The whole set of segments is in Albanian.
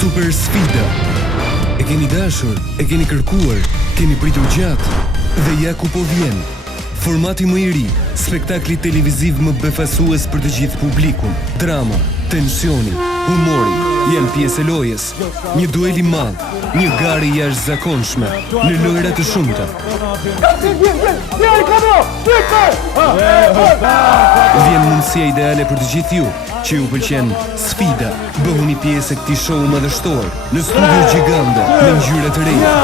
Super sfida. E keni dashur, e keni kërkuar, keni pritur gjatë dhe ja ku po vjen. Formati më i ri, spektakli televiziv më befasues për të gjithë publikun. Drama, tensioni, humori, janë pjesë e lojës. Një duel i madh, një garë jashtëzakonshme në lojra të shumta. Vjen mundësia ideale për të gjithë ju që ju pëlqen sfida. Bëhuni pjesë e këtij show madhështor në studio gjigande me ngjyra të reja.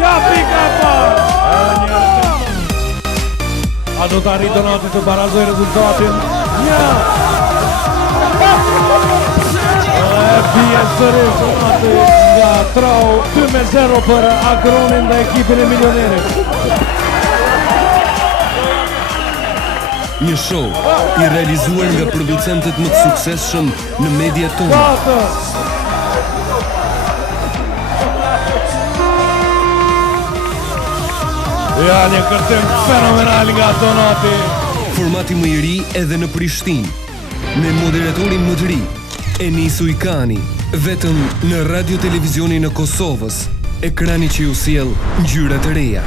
Ja pika pa! A do të arrijë Donati të barazoj rezultatin? Ja! Bie sërish Donati nga Trau 2-0 për Agronin dhe ekipin e milionerit. Një show i realizuar nga producentët më të suksesshëm në mediat tona. Ja, një kërtim fenomenal nga Donati. Formati më i ri edhe në Prishtinë, me moderatorin më të ri, Enis Ujkani, vetëm në radio televizionin e Kosovës, ekrani që ju sjell ngjyra të reja.